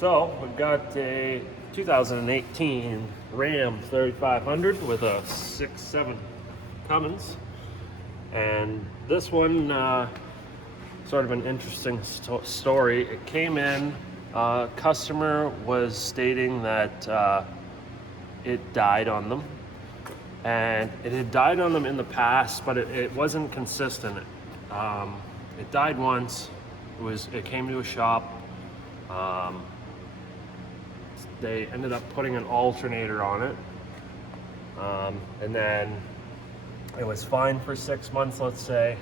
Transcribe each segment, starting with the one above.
So we've got a 2018 Ram 3500 with a 6.7 Cummins, and this one sort of an interesting story. It came in, customer was stating that it died on them, and it had died on them in the past, but it wasn't consistent. It died once. It came to a shop. They ended up putting an alternator on it, and then it was fine for 6 months, let's say,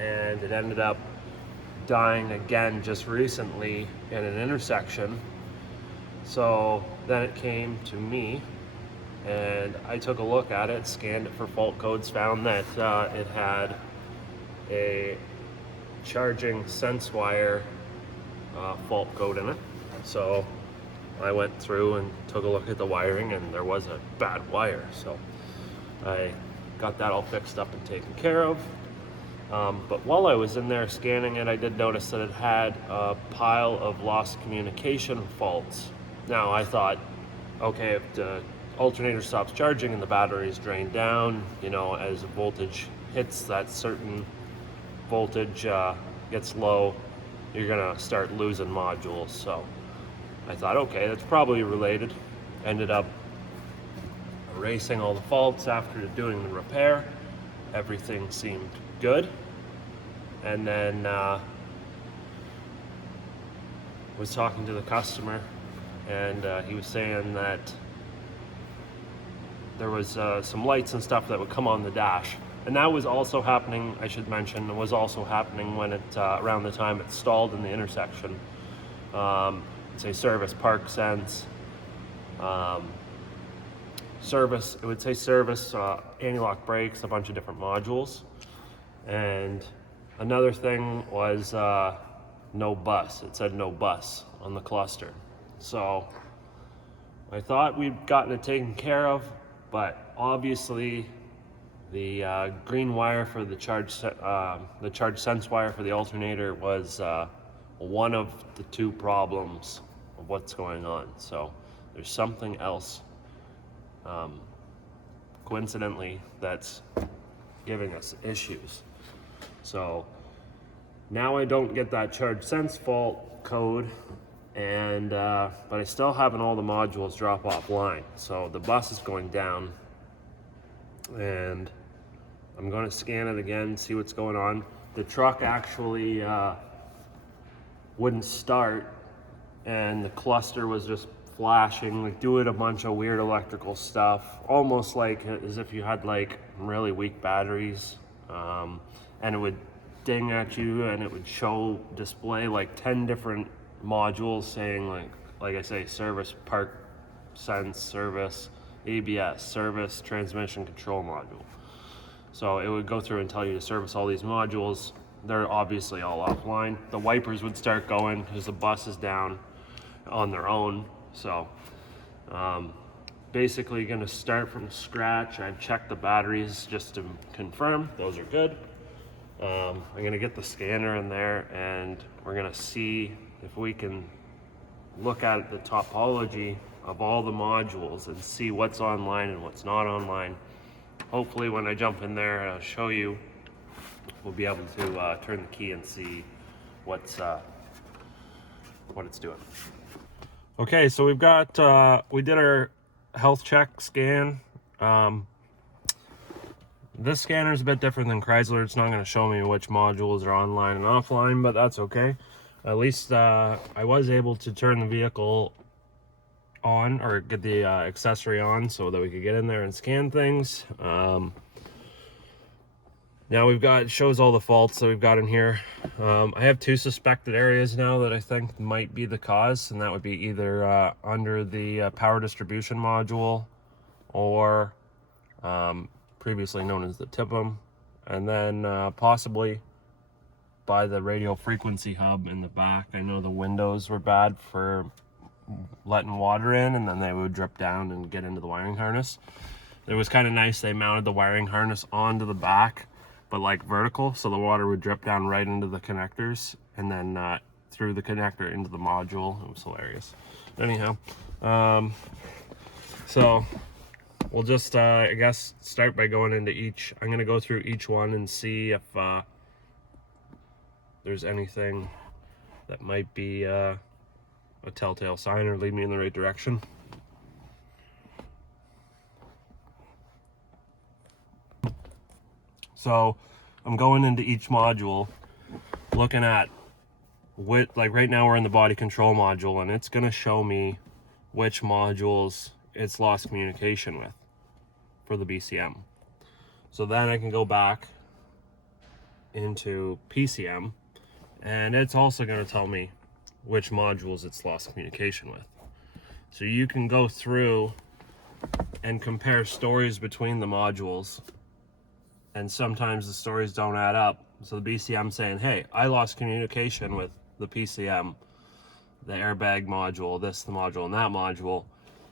and it ended up dying again just recently in an intersection. So then it came to me, and I took a look at it, scanned it for fault codes, found that it had a charging sense wire fault code in it. So I went through and took a look at the wiring, and there was a bad wire. So I got that all fixed up and taken care of. But while I was in there scanning it, I did notice that it had a pile of lost communication faults. Now I thought, okay, if the alternator stops charging and the battery is drained down, as voltage hits that certain voltage gets low, you're gonna start losing modules. So I thought, okay, that's probably related. Ended up erasing all the faults after doing the repair. Everything seemed good. And then was talking to the customer, and he was saying that there was some lights and stuff that would come on the dash. And that was also happening, I should mention, was also happening when it, around the time it stalled in the intersection. Say service, park sense, service, it would say service, anti-lock brakes, a bunch of different modules. And another thing was no bus. It said no bus on the cluster. So I thought we'd gotten it taken care of, but obviously the green wire for the charge sense wire for the alternator was one of the two problems of what's going on. So there's something else, coincidentally, that's giving us issues. So now I don't get that charge sense fault code, and but I still having all the modules drop offline. So the bus is going down, and I'm going to scan it again, see what's going on. The truck actually wouldn't start, and the cluster was just flashing, like doing a bunch of weird electrical stuff, almost like as if you had like really weak batteries, and it would ding at you, and it would display like 10 different modules saying like I say, service, park sense, service, ABS, service, transmission control module. So it would go through and tell you to service all these modules. They're obviously all offline. The wipers would start going because the bus is down on their own. So basically going to start from scratch. I've checked the batteries just to confirm those are good. I'm going to get the scanner in there, and we're going to see if we can look at the topology of all the modules and see what's online and what's not online. Hopefully when I jump in there and I'll show you, we'll be able to turn the key and see what it's doing. Okay, so we've got, we did our health check scan. This scanner is a bit different than Chrysler. It's not going to show me which modules are online and offline, but that's okay. At least I was able to turn the vehicle on, or get the accessory on, so that we could get in there and scan things. Now it shows all the faults that we've got in here. I have two suspected areas now that I think might be the cause, and that would be either under the power distribution module, or previously known as the TIPM, and then possibly by the radio frequency hub in the back. I know the windows were bad for letting water in, and then they would drip down and get into the wiring harness. It was kind of nice, they mounted the wiring harness onto the back, but like vertical, so the water would drip down right into the connectors, and then through the connector into the module. It was hilarious. Anyhow, so we'll just, I guess, start by going into each. I'm going to go through each one and see if there's anything that might be a telltale sign or lead me in the right direction. So I'm going into each module, looking at like right now we're in the body control module, and it's going to show me which modules it's lost communication with for the BCM. So then I can go back into PCM, and it's also going to tell me which modules it's lost communication with. So you can go through and compare stories between the modules, and sometimes the stories don't add up. So the BCM saying, hey, I lost communication with the PCM, the airbag module, the module, and that module.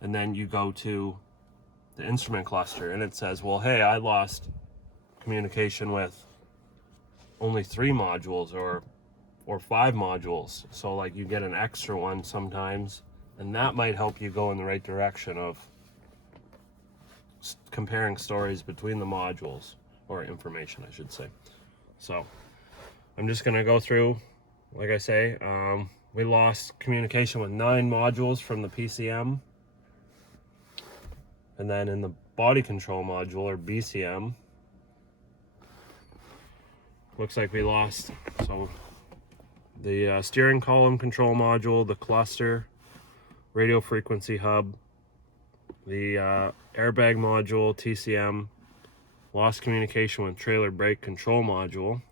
And then you go to the instrument cluster and it says, well, hey, I lost communication with only 3 modules or 5 modules. So like you get an extra one sometimes, and that might help you go in the right direction of comparing stories between the modules, or information, I should say. So I'm just going to go through, like I say, we lost communication with 9 modules from the PCM. And then in the body control module, or BCM, looks like we lost, so the steering column control module, the cluster, radio frequency hub, the airbag module, TCM, lost communication with trailer brake control module,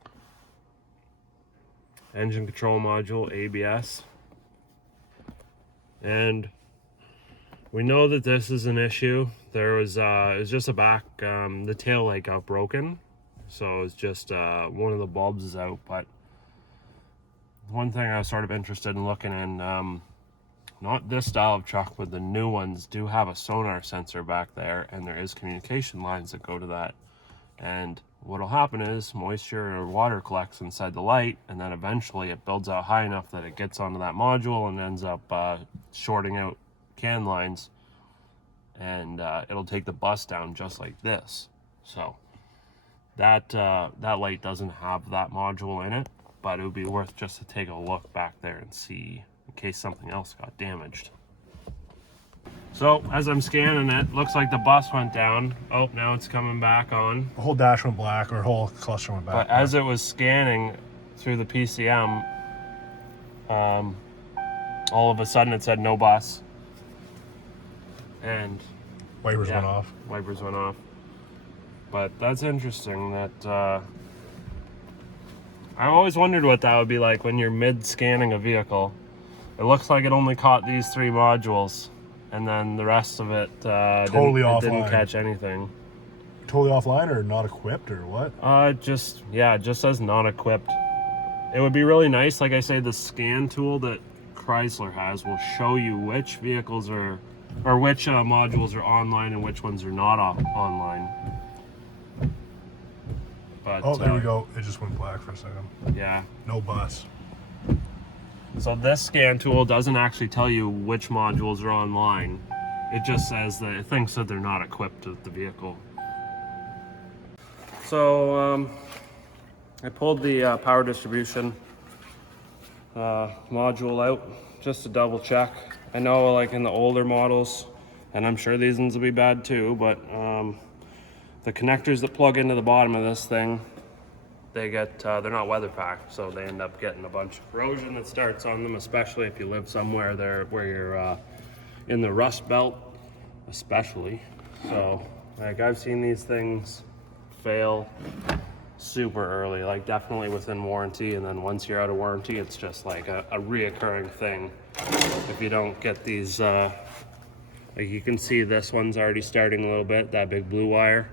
engine control module, ABS. And we know that this is an issue. There was, it was just a back, the tail light got broken. So it's just one of the bulbs is out. But one thing I was sort of interested in looking in, not this style of truck, but the new ones do have a sonar sensor back there, and there is communication lines that go to that. And what'll happen is moisture or water collects inside the light, and then eventually it builds out high enough that it gets onto that module and ends up shorting out CAN lines, and it'll take the bus down just like this. So that light doesn't have that module in it, but it would be worth just to take a look back there and see in case something else got damaged. So as I'm scanning it, looks like the bus went down. Oh, now it's coming back on. The whole dash went black, or whole cluster went back. But as it was scanning through the PCM, all of a sudden it said no bus. And wipers went off. Wipers went off. But that's interesting that I always wondered what that would be like when you're mid-scanning a vehicle. It looks like it only caught these 3 modules, and then the rest of it didn't catch anything. Totally offline, or not equipped, or what? It just says not equipped. It would be really nice, like I say, the scan tool that Chrysler has will show you which vehicles are, or which modules are online and which ones are not online. But, oh, there we go. It just went black for a second. Yeah. No bus. So this scan tool doesn't actually tell you which modules are online. It just says that it thinks that they're not equipped with the vehicle. So I pulled the power distribution module out just to double check. I know, like in the older models, and I'm sure these ones will be bad too, but the connectors that plug into the bottom of this thing, they get they're not weather packed, so they end up getting a bunch of corrosion that starts on them, especially if you live somewhere there where you're in the rust belt, especially. So like I've seen these things fail super early, like definitely within warranty, and then once you're out of warranty, it's just like a reoccurring thing if you don't get these. Like you can see this one's already starting a little bit, that big blue wire.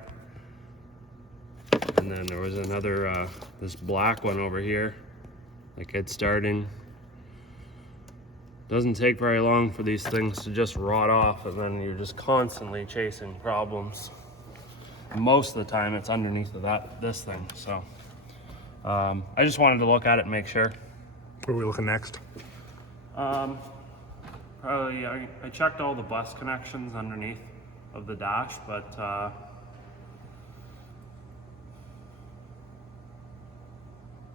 And then there was another, this black one over here, like it's starting. Doesn't take very long for these things to just rot off, and then you're just constantly chasing problems. Most of the time it's underneath of this thing. So I just wanted to look at it and make sure. Where are we looking next? Probably I checked all the bus connections underneath of the dash, but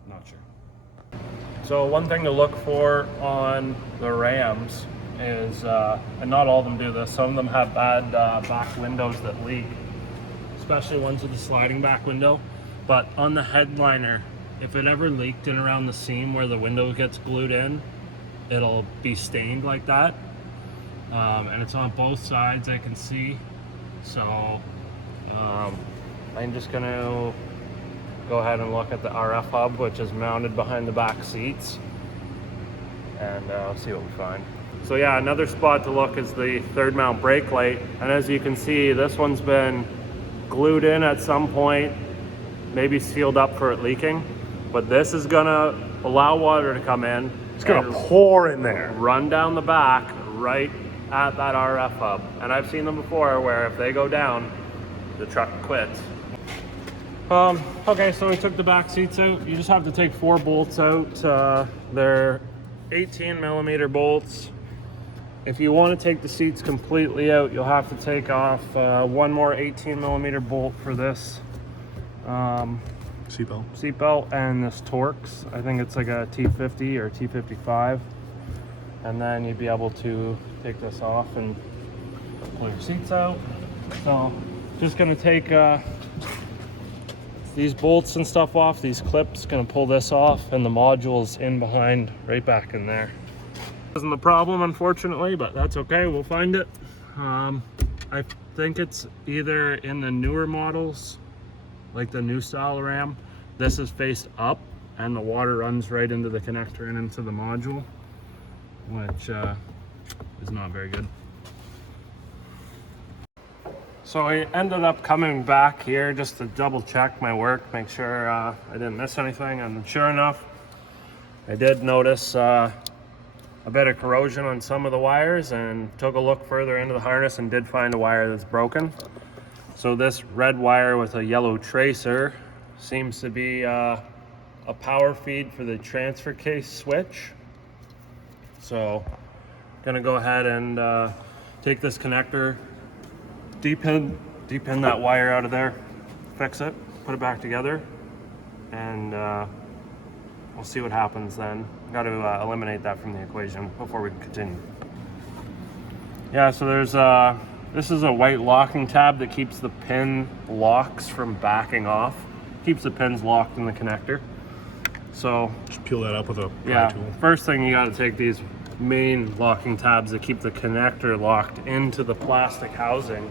not sure. So one thing to look for on the Rams is, and not all of them do this, some of them have bad back windows that leak, especially ones with a sliding back window. But on the headliner, if it ever leaked in around the seam where the window gets glued in, it'll be stained like that. And it's on both sides, I can see. So I'm just gonna go ahead and look at the RF hub, which is mounted behind the back seats, and see what we find. So yeah, another spot to look is the third mount brake light. And as you can see, this one's been glued in at some point, maybe sealed up for it leaking. But this is gonna allow water to come in. It's gonna pour in there. Run down the back right at that RF hub. And I've seen them before where if they go down, the truck quits. Okay, so we took the back seats out. You just have to take 4 bolts out. They're 18 millimeter bolts. If you want to take the seats completely out, you'll have to take off one more 18 millimeter bolt for this seatbelt and this Torx. I think it's like a T50 or T55. And then you'd be able to take this off and pull your seats out. So just gonna take these bolts and stuff off, these clips, gonna pull this off, and the module's in behind, right back in there. Isn't the problem, unfortunately, but that's okay, we'll find it. I think it's either in the newer models, like the new style Ram, this is faced up and the water runs right into the connector and into the module, which is not very good. So I ended up coming back here just to double check my work, make sure I didn't miss anything, and sure enough, I did notice a bit of corrosion on some of the wires, and took a look further into the harness and did find a wire that's broken. So this red wire with a yellow tracer seems to be a power feed for the transfer case switch. So gonna go ahead and take this connector, depin that wire out of there, fix it, put it back together, and we'll see what happens then. Got to eliminate that from the equation before we can continue. Yeah, so there's this is a white locking tab that keeps the pin locks from backing off, keeps the pins locked in the connector. So just peel that up with a pry tool. First thing, you got to take these main locking tabs that keep the connector locked into the plastic housing.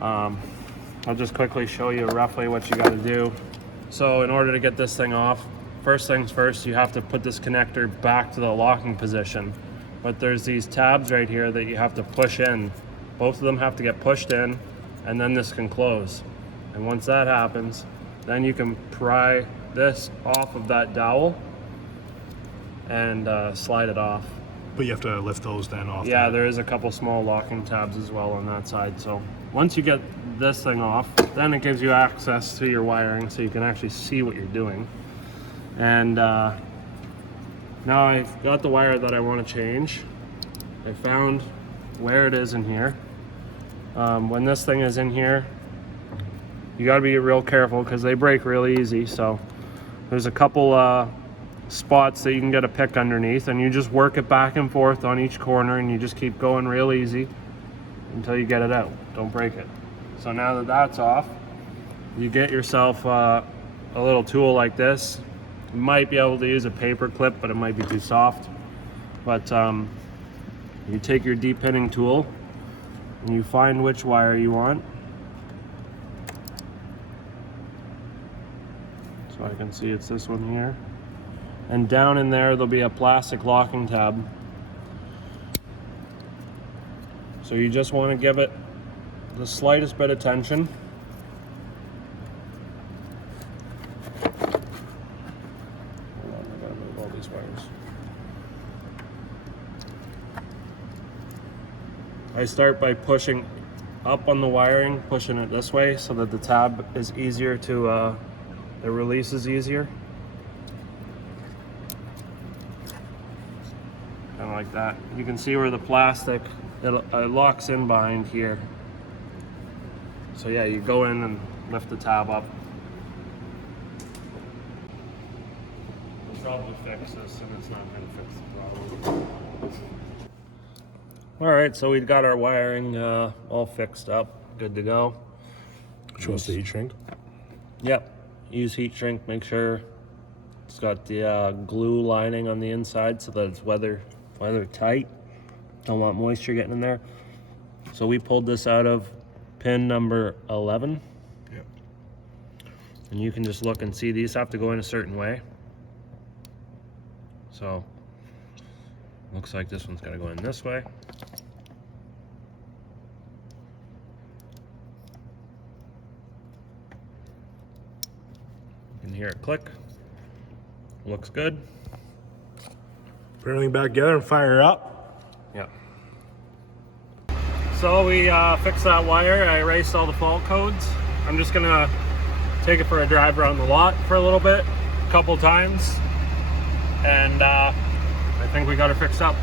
I'll just quickly show you roughly what you got to do. So in order to get this thing off, first things first, you have to put this connector back to the locking position. But there's these tabs right here that you have to push in. Both of them have to get pushed in, and then this can close. And once that happens, then you can pry this off of that dowel and slide it off. But you have to lift those then off. Yeah, there is a couple small locking tabs as well on that side. So once you get this thing off, then it gives you access to your wiring so you can actually see what you're doing. And now I've got the wire that I want to change. I found where it is in here. When this thing is in here, you got to be real careful because they break really easy. So there's a couple spots that you can get a pick underneath, and you just work it back and forth on each corner, and you just keep going real easy until you get it out. Don't break it. So now that that's off, you get yourself a little tool like this. You might be able to use a paper clip, but it might be too soft. But you take your depinning tool and you find which wire you want. So I can see it's this one here. And down in there, there'll be a plastic locking tab. So you just want to give it the slightest bit of tension. Hold on, I gotta move all these wires. I start by pushing up on the wiring, pushing it this way so that the tab is easier to, the release is easier. kind of like that. You can see where the plastic, it locks in behind here. So yeah, you go in and lift the tab up. We'll probably fix this, and it's not going to fix the problem. All right, so we've got our wiring all fixed up, good to go. Show us the heat shrink. Yep, use heat shrink, make sure it's got the glue lining on the inside so that it's weather tight. Don't want moisture getting in there. So we pulled this out of pin number 11. Yep. And you can just look and see these have to go in a certain way. So looks like this one's got to go in this way. You can hear it click. Looks good. Put everything back together and fire it up. Yep. So we fixed that wire. I erased all the fault codes. I'm just gonna take it for a drive around the lot for a little bit, a couple times, and I think we got it fixed up.